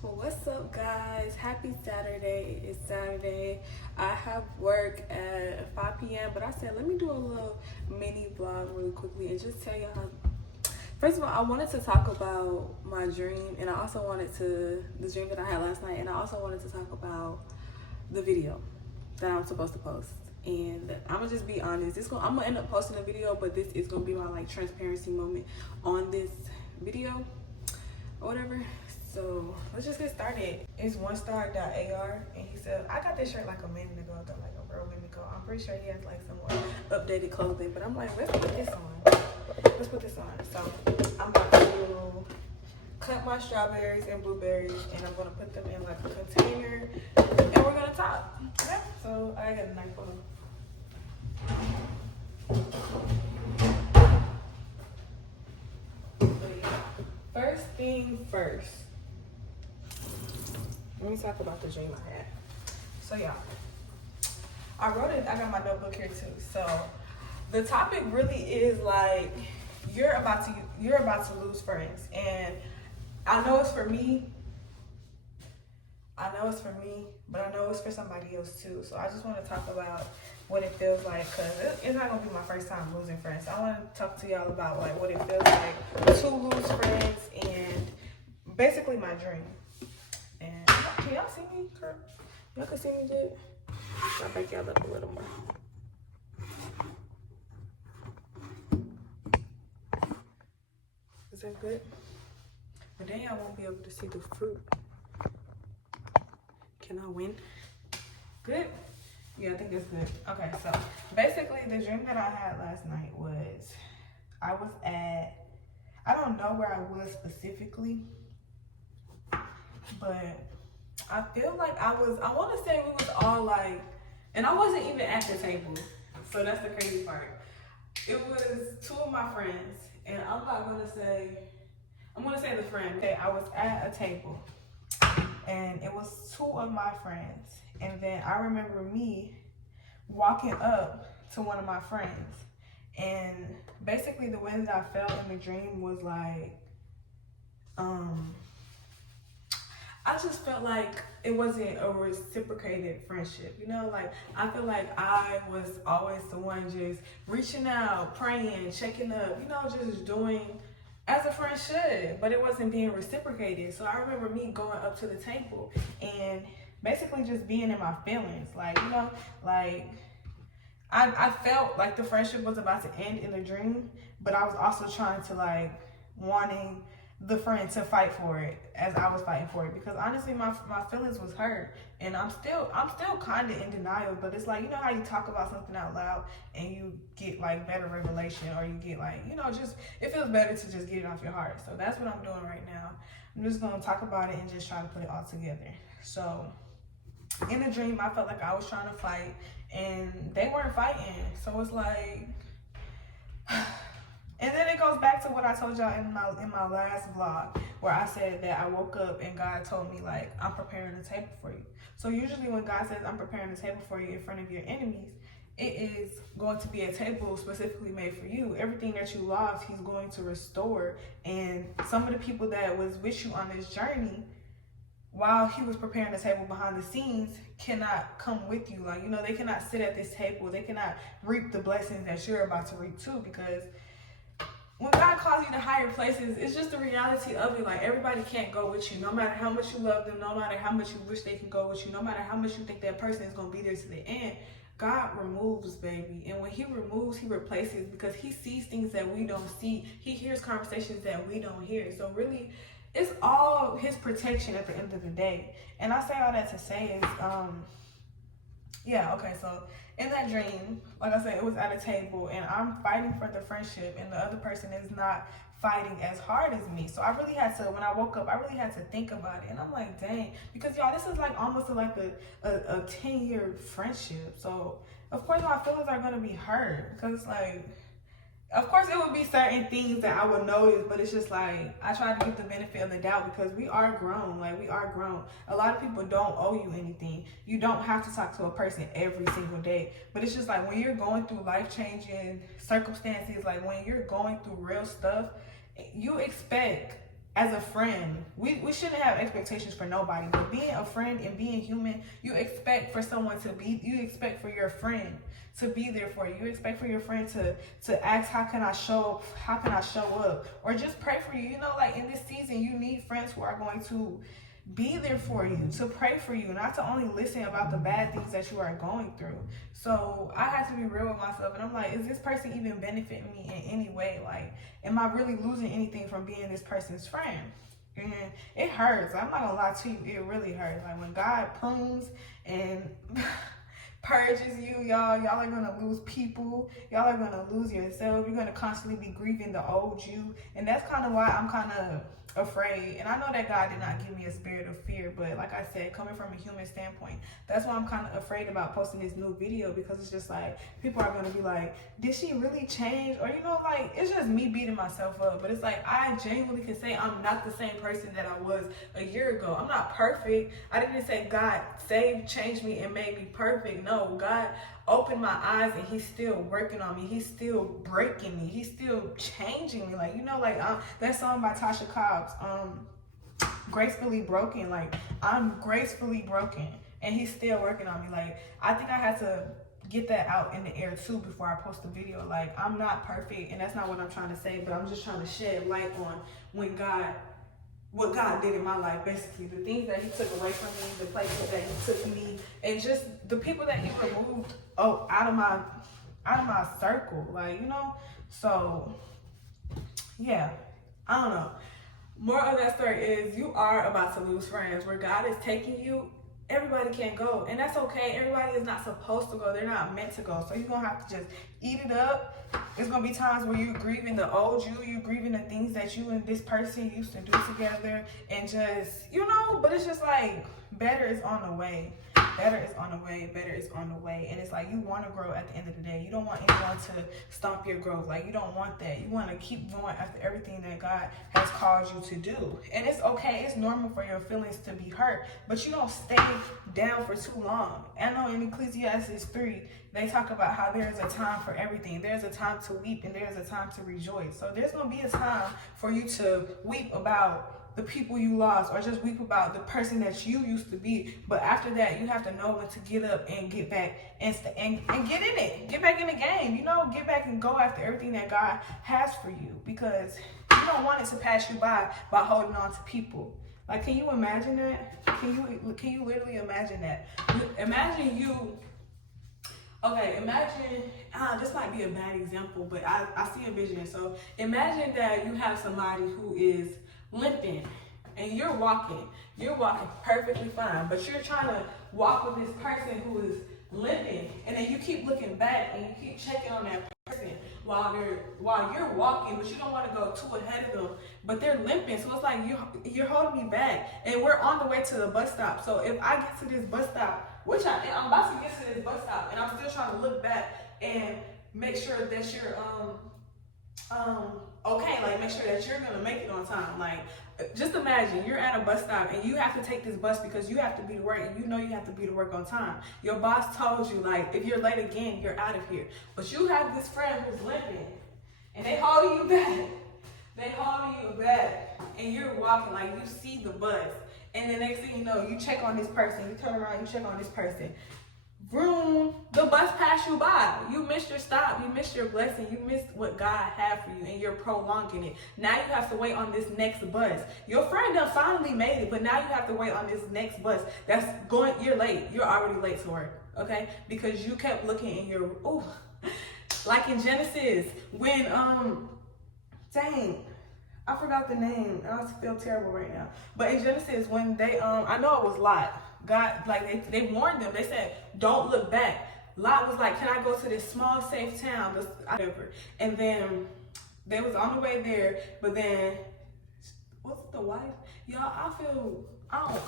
Well, what's up, guys? Happy Saturday. It's Saturday. I have work at 5 p.m., but I said let me do a little mini vlog really quickly and just tell you how. First of all, I wanted to talk about my dream, and I also wanted to, the dream that I had last night, and I also wanted to talk about the video that I'm supposed to post. And I'm gonna just be honest. I'm gonna end up posting a video, but this is gonna be my like transparency moment on this video or whatever. So let's just get started. It's onestar.ar, and he said, I got this shirt like a minute ago, though, like a real minute ago. I'm pretty sure he has like some more updated clothing, but I'm like, let's put this on. Let's put this on. So I'm about to cut my strawberries and blueberries, and I'm gonna put them in like a container, and we're gonna talk. Okay? So I got a knife for them. First thing first. Let me talk about the dream I had. So y'all, I wrote it, I got my notebook here too. So the topic really is like, you're about to lose friends. And I know it's for me. But I know it's for somebody else too. So I just want to talk about what it feels like, because it's not going to be my first time losing friends. I want to talk to y'all about like what it feels like to lose friends and basically my dream. And can y'all see me, girl? Y'all can see me good? I'll break y'all up a little more. Is that good? But then y'all won't be able to see the fruit. Can I win? Good? Yeah, I think it's good. Okay, so basically the dream that I had last night was I was at, I don't know where I was specifically, but I feel like I want to say we was all like, and I wasn't even at the table. So that's the crazy part. It was two of my friends, and I'm going to say the friend. Okay, I was at a table, and it was two of my friends. And then I remember me walking up to one of my friends. And basically the way that I felt in the dream was like, I just felt like it wasn't a reciprocated friendship, you know? Like, I feel like I was always the one just reaching out, praying, checking up, you know, just doing as a friend should, but it wasn't being reciprocated. So I remember me going up to the table and basically just being in my feelings. Like, you know, like I felt like the friendship was about to end in a dream, but I was also trying to like wanting the friend to fight for it as I was fighting for it, because honestly my feelings was hurt, and I'm still kind of in denial. But it's like, you know how you talk about something out loud and you get like better revelation, or you get like, you know, just it feels better to just get it off your heart. So that's what I'm doing right now. I'm just gonna talk about it and just try to put it all together. So in the dream I felt like I was trying to fight and they weren't fighting. So it's like and then it goes back to what I told y'all in my last vlog, where I said that I woke up and God told me like, I'm preparing a table for you. So usually when God says I'm preparing a table for you in front of your enemies, it is going to be a table specifically made for you. Everything that you lost, he's going to restore. And some of the people that was with you on this journey, while he was preparing the table behind the scenes, cannot come with you. Like, you know, they cannot sit at this table. They cannot reap the blessings that you're about to reap too, because when God calls you to higher places, it's just the reality of it. Like, everybody can't go with you, no matter how much you love them, no matter how much you wish they can go with you, no matter how much you think that person is going to be there to the end. God removes, baby. And when he removes, he replaces, because he sees things that we don't see. He hears conversations that we don't hear. So really, it's all his protection at the end of the day. And I say all that to say is, yeah, okay, so in that dream, like I said, it was at a table, and I'm fighting for the friendship, and the other person is not fighting as hard as me. So I really had to, when I woke up, I really had to think about it. And I'm like, dang, because y'all, this is like almost like a 10-year friendship. So of course my feelings are going to be hurt, because it's like, of course it would be certain things that I would notice, but it's just like, I try to give the benefit of the doubt, because we are grown. Like, we are grown. A lot of people don't owe you anything. You don't have to talk to a person every single day. But it's just like, when you're going through life-changing circumstances, like when you're going through real stuff, you expect as a friend, we shouldn't have expectations for nobody. But being a friend and being human, you expect for someone to be, you expect for your friend to be there for you. You expect for your friend to ask, how can I show up? Or just pray for you. You know, like in this season, you need friends who are going to be there for you, to pray for you, not to only listen about the bad things that you are going through. So I had to be real with myself, and I'm like, is this person even benefiting me in any way? Like, am I really losing anything from being this person's friend? And it hurts. I'm not gonna lie to you, it really hurts. Like when God prunes and purges you, y'all are gonna lose people. Y'all are gonna lose yourself. You're gonna constantly be grieving the old you, and that's kind of why I'm kind of afraid. And I know that God did not give me a spirit of fear, but like I said, coming from a human standpoint, that's why I'm kind of afraid about posting this new video, because it's just like people are gonna be like, did she really change? Or you know, like it's just me beating myself up. But it's like I genuinely can say I'm not the same person that I was a year ago. I'm not perfect. I didn't say God saved, changed me, and made me perfect. No, God opened my eyes, and he's still working on me. He's still breaking me. He's still changing me. Like, you know, like that song by Tasha Cobbs, Gracefully Broken. Like, I'm gracefully broken, and he's still working on me. Like, I think I had to get that out in the air too before I post the video. Like, I'm not perfect, and that's not what I'm trying to say, but I'm just trying to shed light on what God did in my life, basically. The things that he took away from me, the places that he took me, and just the people that he removed out of my circle. Like, you know? So, yeah. I don't know. More of that story is you are about to lose friends. Where God is taking you, everybody can't go. And that's okay. Everybody is not supposed to go. They're not meant to go. So you're going to have to just eat it up. There's going to be times where you're grieving the old you're grieving the things that you and this person used to do together. And just, you know, but it's just like, better is on the way. Better is on the way. Better is on the way. And it's like, you want to grow at the end of the day. You don't want anyone to stomp your growth. Like, you don't want that. You want to keep going after everything that God has called you to do. And it's okay. It's normal for your feelings to be hurt, but you don't stay down for too long. I know in Ecclesiastes 3, they talk about how there's a time for everything. There's a time to weep, and there's a time to rejoice. So there's going to be a time for you to weep about the people you lost, or just weep about the person that you used to be. But after that, you have to know when to get up and get back and get in it. Get back in the game, you know, get back and go after everything that God has for you, because you don't want it to pass you by holding on to people. Like, can you imagine that? Can you literally imagine that? Imagine you, okay, imagine, this might be a bad example, but I see a vision. So imagine that you have somebody who is limping, and you're walking perfectly fine, but you're trying to walk with this person who is limping, and then you keep looking back and you keep checking on that person while you're walking, but you don't want to go too ahead of them, but they're limping. So it's like you're holding me back, and we're on the way to the bus stop. So if I get to this bus stop, which I'm about to get to this bus stop, and I'm still trying to look back and make sure that you're okay, like make sure that you're gonna make it on time. Like, just imagine you're at a bus stop and you have to take this bus because you have to be to work, and you know you have to be to work on time. Your boss told you, like, if you're late again, you're out of here. But you have this friend who's limping, and they holding you back. They holding you back, and you're walking, like, you see the bus, and the next thing you know, you check on this person, you turn around, you check on this person. Vroom, the bus passed you by. You missed your stop. You missed your blessing. You missed what God had for you, and you're prolonging it. Now you have to wait on this next bus. Your friend done finally made it, but now you have to wait on this next bus that's going. You're late. You're already late to work, okay? Because you kept looking and you're, like in Genesis, when, dang, I forgot the name. I feel terrible right now. But in Genesis, when they, I know it was Lot. God, like, they warned them. They said, don't look back. Lot was like, can I go to this small, safe town? Whatever. And then they was on the way there, but then, what's the wife? Y'all, I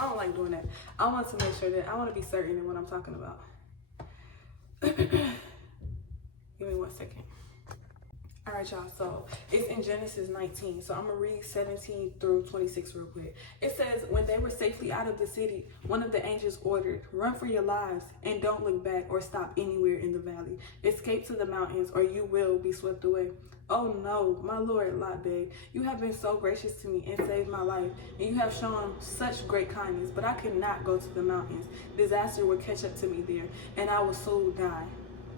don't like doing that. I want to make sure that, I want to be certain in what I'm talking about. Give me 1 second. All right, y'all. So it's in Genesis 19. So I'm going to read 17 through 26 real quick. It says, when they were safely out of the city, one of the angels ordered, run for your lives and don't look back or stop anywhere in the valley. Escape to the mountains or you will be swept away. Oh no, my Lord, Lot begged. You have been so gracious to me and saved my life, and you have shown such great kindness, but I could not go to the mountains. Disaster would catch up to me there, and I will soon die.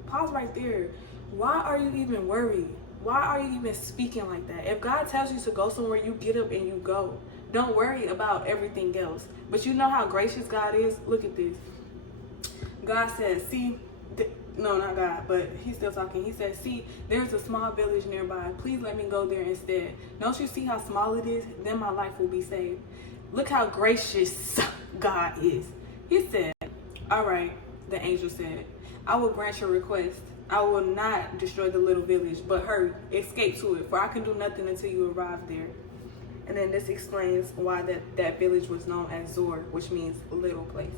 Pause right there. Why are you even worried? Why are you even speaking like that? If God tells you to go somewhere, you get up and you go. Don't worry about everything else. But you know how gracious God is? Look at this. God says, see, no, not God, but he's still talking. He says, see, there's a small village nearby. Please let me go there instead. Don't you see how small it is? Then my life will be saved. Look how gracious God is. He said, all right, the angel said, I will grant your request. I will not destroy the little village, but hurry, escape to it, for I can do nothing until you arrive there. And then this explains why that village was known as Zor, which means little place.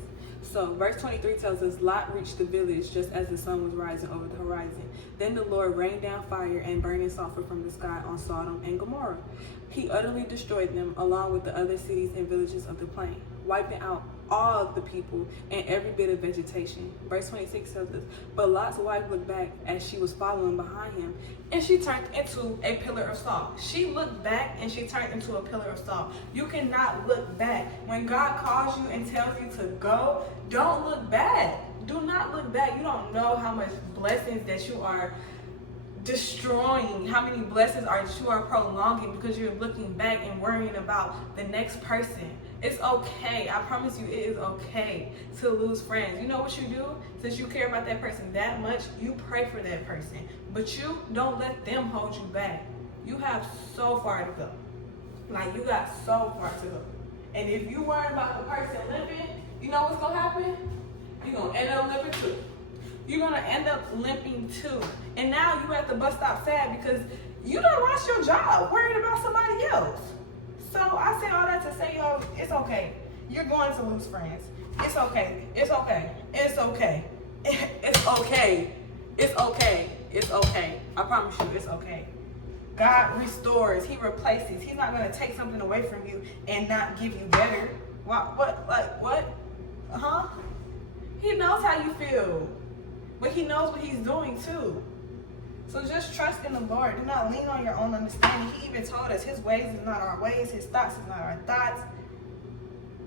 So verse 23 tells us, Lot reached the village just as the sun was rising over the horizon. Then the Lord rained down fire and burning sulfur from the sky on Sodom and Gomorrah. He utterly destroyed them along with the other cities and villages of the plain, wiping out all the people and every bit of vegetation. Verse 26 tells us, but Lot's wife looked back as she was following behind him, and she turned into a pillar of salt. She looked back and she turned into a pillar of salt. You cannot look back. When God calls you and tells you to go, don't look back. Do not look back. You don't know how much blessings that you are destroying, how many blessings you are prolonging because you're looking back and worrying about the next person. It's okay. I promise you, it is okay to lose friends. You know what you do? Since you care about that person that much, you pray for that person. But you don't let them hold you back. You have so far to go. Like, you got so far to go. And if you worry about the person limping, you know what's going to happen? You're going to end up limping too. You're going to end up limping too. And now you at the bus stop sad because you done lost your job worried about somebody else. So I say all that to say, yo, it's okay. You're going to lose friends. It's okay. It's okay. It's okay. It's okay. It's okay. It's okay. I promise you, it's okay. God restores. He replaces. He's not going to take something away from you and not give you better. What? Like, what? Huh? He knows how you feel. But he knows what he's doing too. So just trust in the Lord. Do not lean on your own understanding. He even told us his ways is not our ways. His thoughts is not our thoughts.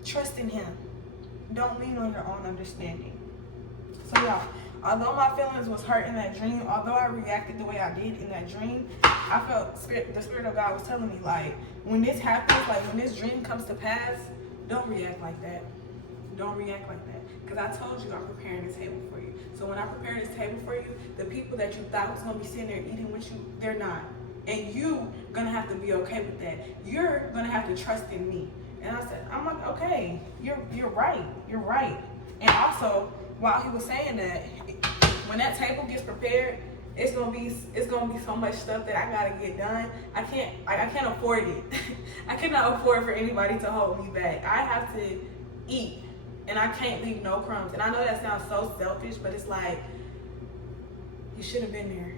Trust in him. Don't lean on your own understanding. So y'all, although my feelings was hurt in that dream, although I reacted the way I did in that dream, I felt the Spirit of God was telling me, like, when this happens, like when this dream comes to pass, don't react like that. Don't react like that. Because I told you I'm preparing this table for you. So when I prepare this table for you, the people that you thought was going to be sitting there eating with you, they're not. And you going to have to be okay with that. You're going to have to trust in me. And I said, I'm like, okay, you're right. You're right. And also, while he was saying that, when that table gets prepared, it's gonna be so much stuff that I gotta get done. I can't afford it. I cannot afford for anybody to hold me back. I have to eat. And I can't leave no crumbs. And I know that sounds so selfish, but it's like, you should have been there.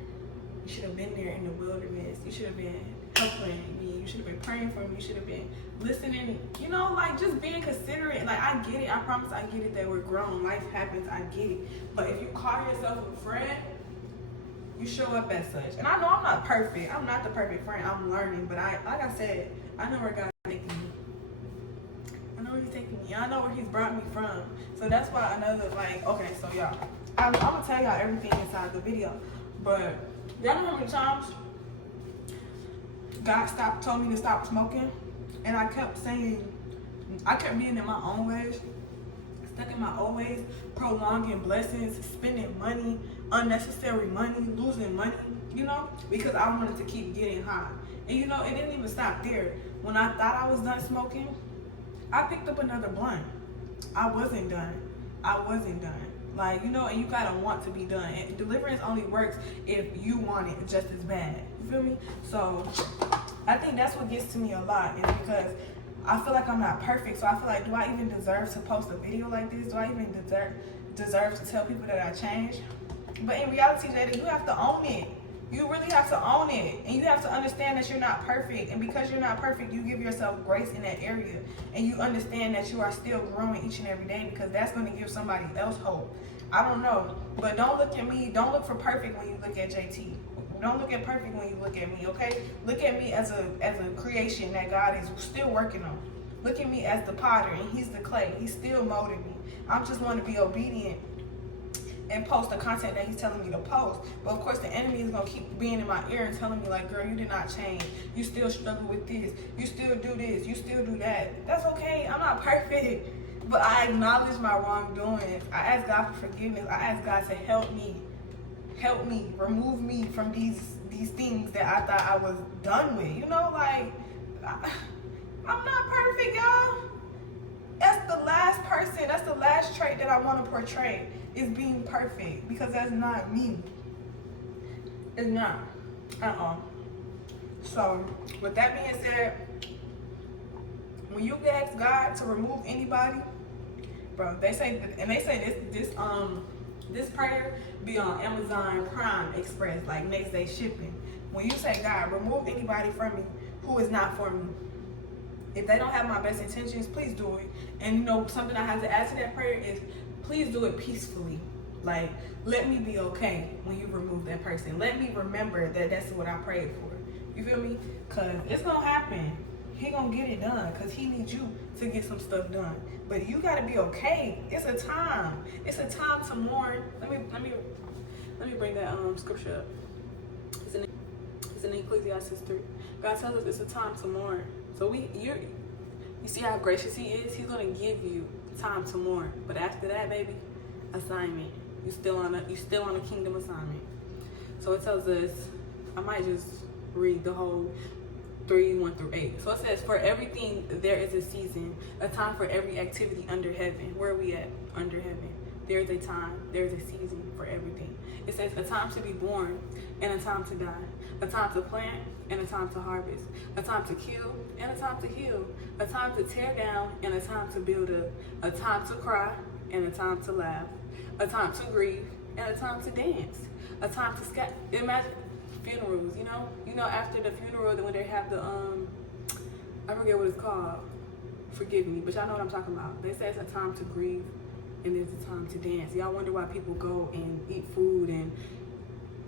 You should have been there in the wilderness. You should have been helping me. You should have been praying for me. You should have been listening. You know, like, just being considerate. Like, I get it. I promise I get it that we're grown. Life happens. I get it. But if you call yourself a friend, you show up as such. And I know I'm not perfect. I'm not the perfect friend. I'm learning. But like I said, I know where God is taking me. I know where he's taking me. I know where he's brought me from. So that's why I know that, like, okay, so y'all, I'm gonna tell y'all everything inside the video. But y'all know how many times God told me to stop smoking, and I kept saying, I kept being in my own ways, stuck in my old ways, prolonging blessings, spending money, unnecessary money, losing money, you know, because I wanted to keep getting high. And you know, it didn't even stop there. When I thought I was done smoking, I picked up another blunt. I wasn't done. Like, you know, and you gotta want to be done. And deliverance only works if you want it just as bad. You feel me? So I think that's what gets to me a lot, is because I feel like I'm not perfect. So I feel like, do I even deserve to post a video like this? Do I even deserve to tell people that I changed? But in reality, Jada, you have to own it. You really have to own it, and you have to understand that you're not perfect. And because you're not perfect, you give yourself grace in that area, and you understand that you are still growing each and every day, because that's going to give somebody else hope. I don't know, but don't look at me. Don't look for perfect when you look at JT. Don't look at perfect when you look at me, okay? Look at me as a creation that God is still working on. Look at me as the potter, and he's the clay. He's still molding me. I just want to be obedient and post the content that he's telling me to post. But of course the enemy is gonna keep being in my ear and telling me like, girl, you did not change. You still struggle with this. You still do this. You still do that. That's okay. I'm not perfect. But I acknowledge my wrongdoings. I ask God for forgiveness. I ask God to help me. Help me. Remove me from these things that I thought I was done with. You know, like, I'm not perfect, y'all. That's the last person. That's the last trait that I want to portray, is being perfect, because that's not me. It's not. So, with that being said, when you ask God to remove anybody, bro, they say this prayer be on Amazon Prime Express, like next day shipping. When you say, God, remove anybody from me who is not for me. If they don't have my best intentions, please do it. And you know, something I have to add to that prayer is, please do it peacefully. Like, let me be okay when you remove that person. Let me remember that that's what I prayed for. You feel me? Because it's going to happen. He going to get it done, because he needs you to get some stuff done. But you got to be okay. It's a time. It's a time to mourn. Let me bring that scripture up. It's in Ecclesiastes 3. God tells us it's a time to mourn. So you see how gracious he is? He's going to give you time to mourn. But after that, baby, assignment. You still on a kingdom assignment. So it tells us, I might just read the whole 3:1-8. So it says, for everything there is a season, a time for every activity under heaven. Where are we at? Under heaven. There is a time, there is a season for everything. It says a time to be born and a time to die, a time to plant and a time to harvest, a time to kill and a time to heal, a time to tear down and a time to build up, a time to cry and a time to laugh, a time to grieve and a time to dance, a time to scatter. Imagine funerals, you know after the funeral, when they have the I forget what it's called, forgive me, but y'all know what I'm talking about. They say it's a time to grieve and there's a time to dance. Y'all wonder why people go and eat food and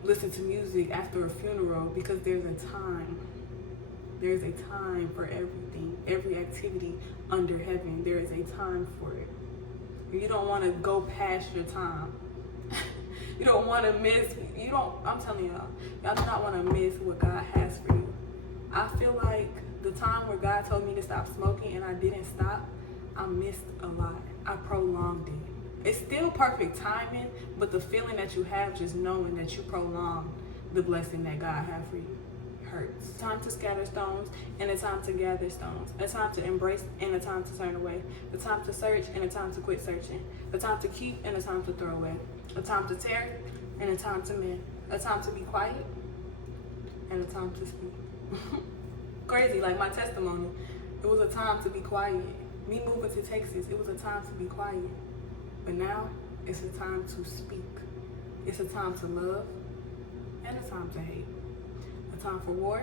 listen to music after a funeral, because there's a time for everything, every activity under heaven. There is a time for it. You don't want to go past your time. You don't want to miss, I'm telling y'all do not want to miss what God has for you. I feel like the time where God told me to stop smoking and I didn't stop, I missed a lot. I prolonged it. It's still perfect timing, but the feeling that you have just knowing that you prolonged the blessing that God had for you hurts. Time to scatter stones and a time to gather stones. A time to embrace and a time to turn away. A time to search and a time to quit searching. A time to keep and a time to throw away. A time to tear and a time to mend. A time to be quiet and a time to speak. Crazy, like my testimony. It was a time to be quiet. Me moving to Texas, it was a time to be quiet. But now, it's a time to speak. It's a time to love and a time to hate. A time for war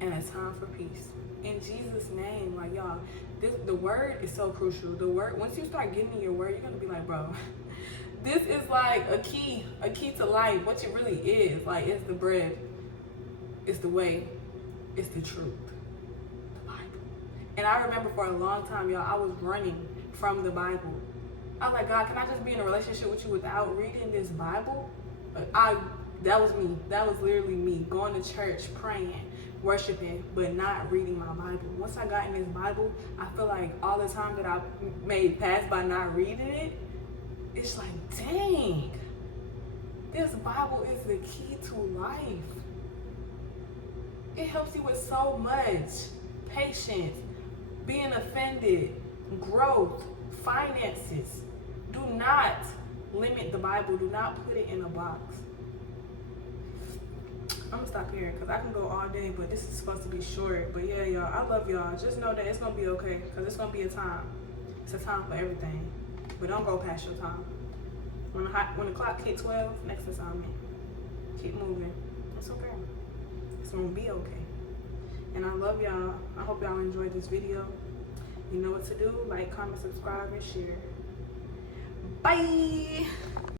and a time for peace. In Jesus' name, like y'all, the word is so crucial. The word, once you start getting in your word, you're gonna be like, bro, this is like a key to life. What it really is, like, it's the bread, it's the way, it's the truth. The Bible. And I remember for a long time, y'all, I was running from the Bible. I was like, God, can I just be in a relationship with you without reading this Bible? That was me. That was literally me, going to church, praying, worshiping, but not reading my Bible. Once I got in this Bible, I feel like all the time that I made past by not reading it, it's like, dang, this Bible is the key to life. It helps you with so much. Patience, being offended, growth, finances. Do not limit the Bible. Do not put it in a box. I'm gonna stop here because I can go all day, but this is supposed to be short. But yeah, y'all, I love y'all. Just know that it's gonna be okay, because it's gonna be a time. It's a time for everything. But don't go past your time. When the clock hit 12, next assignment. Keep moving. it's okay. It's gonna be okay. And I love y'all. I hope y'all enjoyed this video. You know what to do. Like, comment, subscribe, and share. Bye.